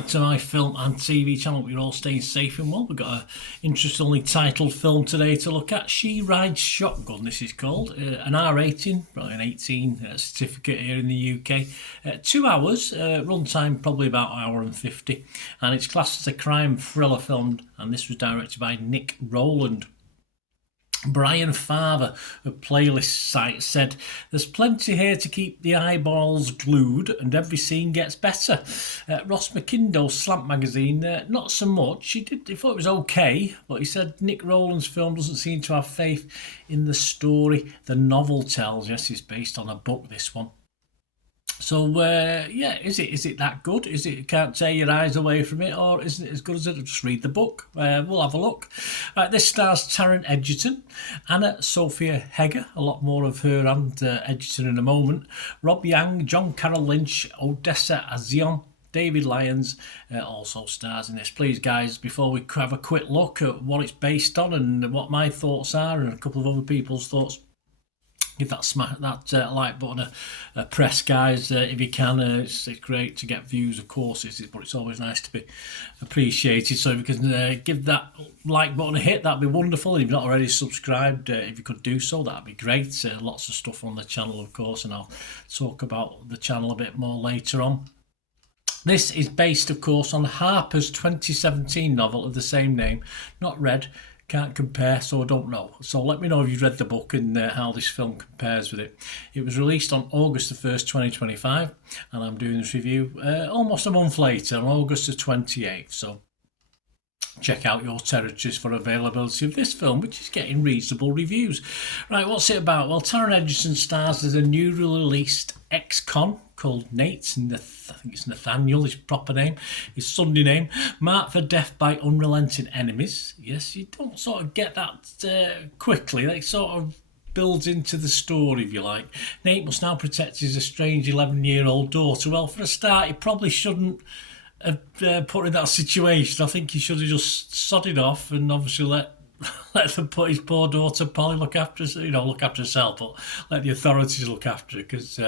back to my film and TV channel. We're all staying safe and well. We've got an interestingly titled film today to look at. She Rides Shotgun, this is called. An R18, probably an 18 certificate here in the UK. 2 hours, runtime probably about an hour and 50. And it's classed as a crime thriller film. And this was directed by Nick Rowland. Brian Farver of Playlist Site said, "There's plenty here to keep the eyeballs glued and every scene gets better." Ross McIndoe, Slant Magazine, not so much. He thought it was okay, but he said Nick Rowland's film doesn't seem to have faith in the story the novel tells. Yes, it's based on a book, this one. So, is it that good? Is it, can't tear your eyes away from it, or isn't it as good as it? Just read the book. We'll have a look. Right, this stars Taron Egerton, Anna Sophia Hegger, a lot more of her and Egerton in a moment, Rob Yang, John Carroll Lynch, Odessa Azion, David Lyons also stars in this. Please, guys, before we have a quick look at what it's based on and what my thoughts are and a couple of other people's thoughts, give that like button a press, guys, if you can. It's great to get views, of course, but it's always nice to be appreciated. So if you can give that like button a hit, that'd be wonderful. And if you've not already subscribed, if you could do so, that'd be great. Lots of stuff on the channel, of course, and I'll talk about the channel a bit more later on. This is based, of course, on Harper's 2017 novel of the same name. Not read, can't compare, so I don't know. So let me know if you've read the book and how this film compares with it. It was released on August the 1st, 2025, and I'm doing this review almost a month later, on August the 28th. So check out your territories for availability of this film, which is getting reasonable reviews. Right, what's it about? Well, Taron Egerton stars as a newly released ex-con called Nate, I think it's Nathaniel, his proper name, his Sunday name, marked for death by unrelenting enemies. Yes, you don't sort of get that quickly. They sort of builds into the story, if you like. Nate must now protect his estranged 11-year-old daughter. Well, for a start, he probably shouldn't have put in that situation. I think he should have just sodded off and obviously let them put his poor daughter Polly look after herself, but let the authorities look after her, because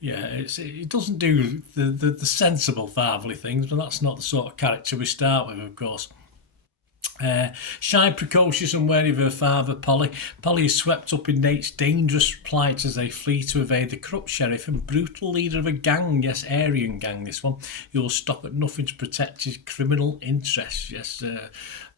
it doesn't do the sensible fatherly things, but that's not the sort of character we start with, of course. Shy, precocious and wary of her father, Polly is swept up in Nate's dangerous plight as they flee to evade the corrupt sheriff and brutal leader of a gang, yes, Aryan gang, this one, who will stop at nothing to protect his criminal interests. Yes,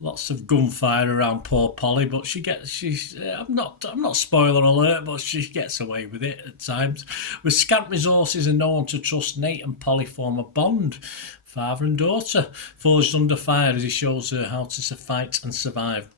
lots of gunfire around poor Polly, but I'm not spoiler alert, but she gets away with it at times. With scant resources and no one to trust, Nate and Polly form a bond. Father and daughter, forged under fire as he shows her how to fight and survive.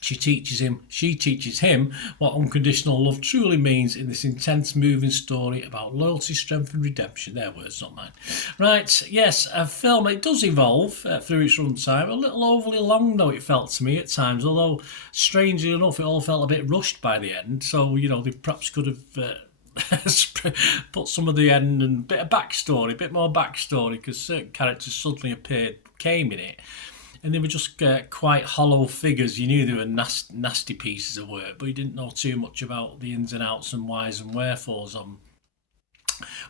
She teaches him what unconditional love truly means in this intense, moving story about loyalty, strength and redemption. Their words, not mine. Right, yes, a film, it does evolve through its runtime. A little overly long, though, it felt to me at times, although, strangely enough, it all felt a bit rushed by the end. So, they perhaps could have put some of the end and a bit more backstory, because certain characters suddenly came in it, and they were just quite hollow figures. You knew they were nasty pieces of work, but you didn't know too much about the ins and outs and whys and wherefores on.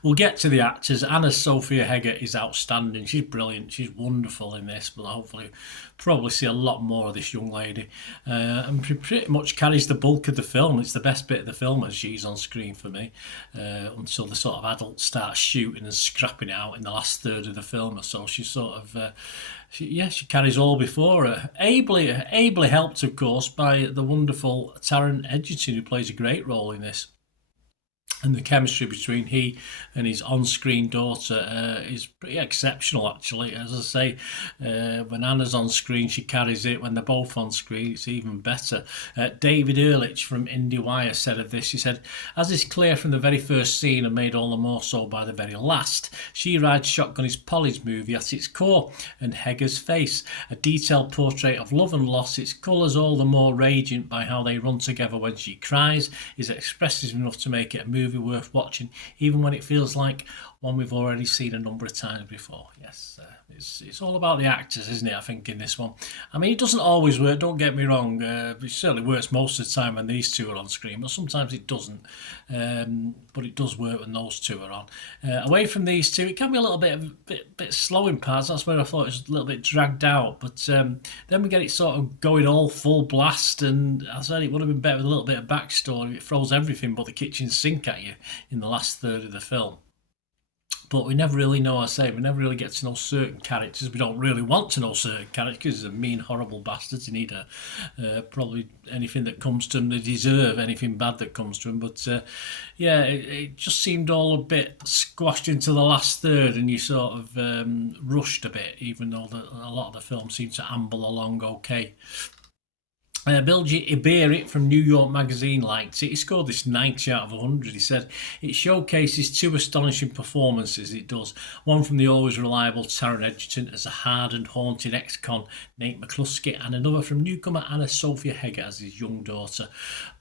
We'll get to the actors. Anna Sophia Hegger is outstanding. She's brilliant. She's wonderful in this. But hopefully, probably see a lot more of this young lady. And pretty much carries the bulk of the film. It's the best bit of the film as she's on screen for me. Until the sort of adults start shooting and scrapping it out in the last third of the film or so. She's sort of... she carries all before her. Ably helped, of course, by the wonderful Taron Egerton, who plays a great role in this. And the chemistry between he and his on-screen daughter is pretty exceptional, actually. As I say, when Anna's on screen, she carries it. When they're both on screen, it's even better. David Ehrlich from IndieWire said of this, he said, "As is clear from the very first scene and made all the more so by the very last, She Rides Shotgun is Polly's movie at its core, and Hegger's face. A detailed portrait of love and loss, its colours all the more radiant by how they run together when she cries, is expressive enough to make it a movie movie worth watching, even when it feels like one we've already seen a number of times before. Yes, it's all about the actors, isn't it? I think in this one, I mean, it doesn't always work. Don't get me wrong. It certainly works most of the time when these two are on screen, but sometimes it doesn't. But it does work when those two are on. Away from these two, it can be a little bit slow in parts. That's where I thought it was a little bit dragged out. But then we get it sort of going all full blast, and I said it would have been better with a little bit of backstory. It throws everything but the kitchen sink at you in the last third of the film. But we never really know, we never really get to know certain characters. We don't really want to know certain characters because they're mean, horrible bastards. They need probably anything that comes to them, they deserve anything bad that comes to them. But it just seemed all a bit squashed into the last third, and you sort of rushed a bit, even though a lot of the film seemed to amble along okay. Bilgi Iberi from New York Magazine liked it. He scored this 90 out of 100. He said, it showcases two astonishing performances, it does. One from the always reliable Taron Egerton as a hardened, haunted ex-con Nate McCluskey, and another from newcomer Anna Sophia Hegger as his young daughter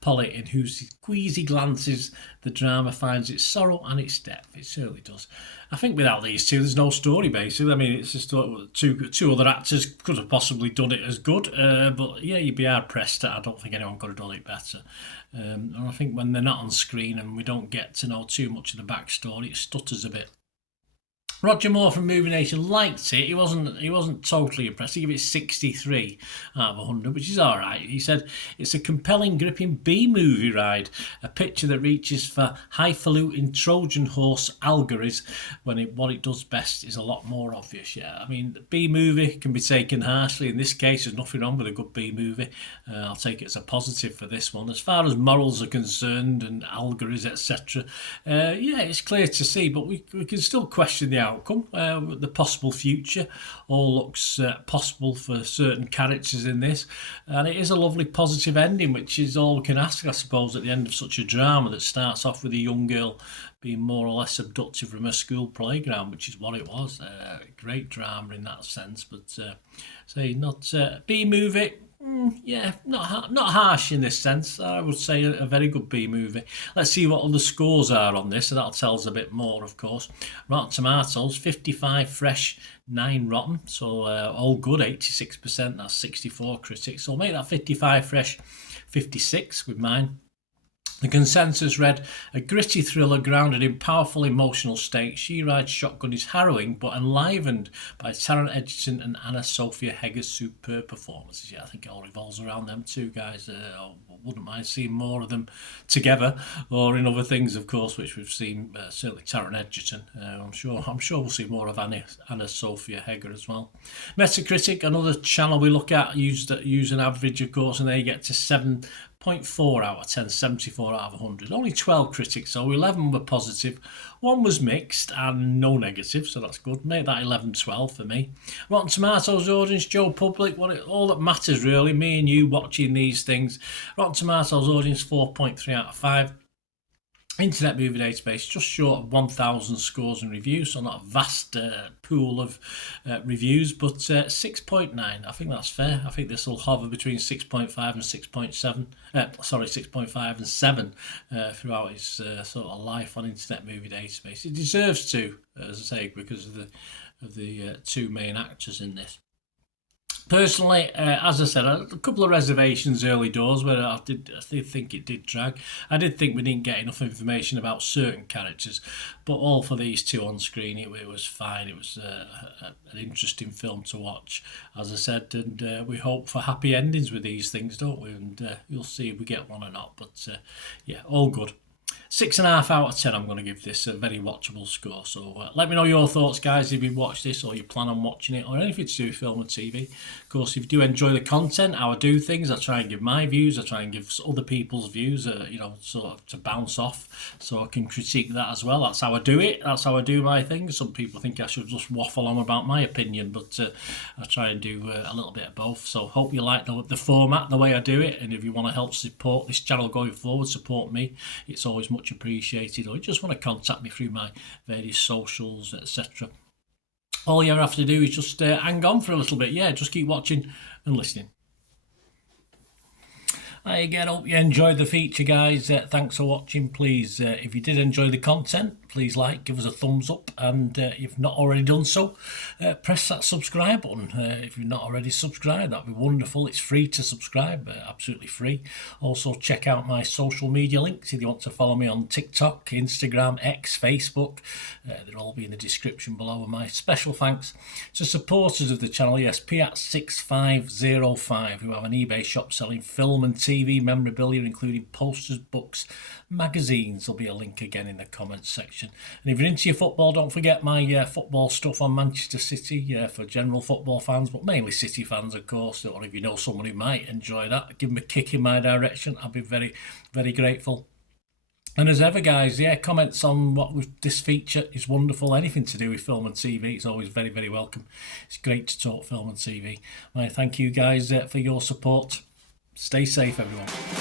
Polly, in whose queasy glances the drama finds its sorrow and its depth. It certainly does. I think without these two, there's no story, basically. I mean, it's just two other actors could have possibly done it as good, but yeah, you'd be hard-pressed. I don't think anyone could have done it better. And I think when they're not on screen and we don't get to know too much of the backstory, it stutters a bit. Roger Moore from Movie Nation liked it. He wasn't totally impressed. He gave it 63 out of 100, which is all right. He said it's a compelling, gripping B-movie ride, a picture that reaches for highfalutin Trojan horse allegories when what it does best is a lot more obvious. Yeah, I mean, the B-movie can be taken harshly. In this case, there's nothing wrong with a good B-movie. I'll take it as a positive for this one. As far as morals are concerned and allegories, etc., it's clear to see, but we can still question the outcome, the possible future. All looks possible for certain characters in this, and it is a lovely positive ending, which is all we can ask, I suppose, at the end of such a drama that starts off with a young girl being more or less abducted from her school playground, which is what it was. Great drama in that sense, but not B-movie. Not harsh in this sense. I would say a very good B-movie. Let's see what other scores are on this, and that'll tell us a bit more, of course. Rotten Tomatoes, 55 fresh, 9 rotten, so all good, 86%. That's 64 critics. So I'll make that 55 fresh, 56 with mine. The consensus read, a gritty thriller grounded in powerful emotional stakes. She Rides Shotgun is harrowing but enlivened by Taron Egerton and Anna Sophia Hegger's superb performances. Yeah, I think it all revolves around them two guys. I wouldn't mind seeing more of them together, or in other things, of course, which we've seen. Certainly Taron Egerton. I'm sure we'll see more of Anna Sophia Hegger as well. Metacritic, another channel we look at, use an average, of course, and they get to 7.4 out of 10, 74 out of 100. Only 12 critics, so 11 were positive. One was mixed and no negative, so that's good. Make that 11-12 for me. Rotten Tomatoes audience, Joe Public, all that matters really, me and you watching these things. Rotten Tomatoes audience, 4.3 out of 5. Internet Movie Database, just short of 1,000 scores and reviews, so not a vast pool of reviews, but 6.9. I think that's fair. I think this will hover between 6.5 and 6.7. 6.5 and 7 throughout its sort of life on Internet Movie Database. It deserves to, as I say, because of the two main actors in this. Personally, as I said, a couple of reservations early doors where I did think it did drag. I did think we didn't get enough information about certain characters, but all for these two on screen, it was fine. It was an interesting film to watch, as I said, and we hope for happy endings with these things, don't we? And you'll see if we get one or not, but all good. 6.5 out of 10 I'm going to give this, a very watchable score. So let me know your thoughts, guys, if you watch this or you plan on watching it, or anything to do with film and TV. Of course, if you do enjoy the content, how I do things, I try and give my views, I try and give other people's views, sort of to bounce off, so I can critique that as well. That's how I do it, that's how I do my things. Some people think I should just waffle on about my opinion, but I try and do a little bit of both. So hope you like the format, the way I do it, and if you want to help support this channel going forward, support me, it's always much appreciated, or you just want to contact me through my various socials, etc. All you have to do is just hang on for a little bit. Just keep watching and listening. Hi again, hope you enjoyed the feature, guys. Thanks for watching. Please, if you did enjoy the content, please give us a thumbs up, and if you've not already done so, press that subscribe button. If you've not already subscribed, that'd be wonderful. It's free to subscribe, absolutely free. Also, check out my social media links if you want to follow me on TikTok, Instagram, X, Facebook. They'll all be in the description below. And my special thanks to supporters of the channel, yes, Piat6505, who have an eBay shop selling film and TV memorabilia, including posters, books, magazines. There'll be a link again in the comments section. And if you're into your football, don't forget my football stuff on Manchester City for general football fans, but mainly City fans, of course. Or if you know someone who might enjoy that, give them a kick in my direction. I'll be very, very grateful. And as ever, guys, comments on this feature is wonderful. Anything to do with film and TV, it's always very, very welcome. It's great to talk film and TV. I thank you guys for your support. Stay safe, everyone.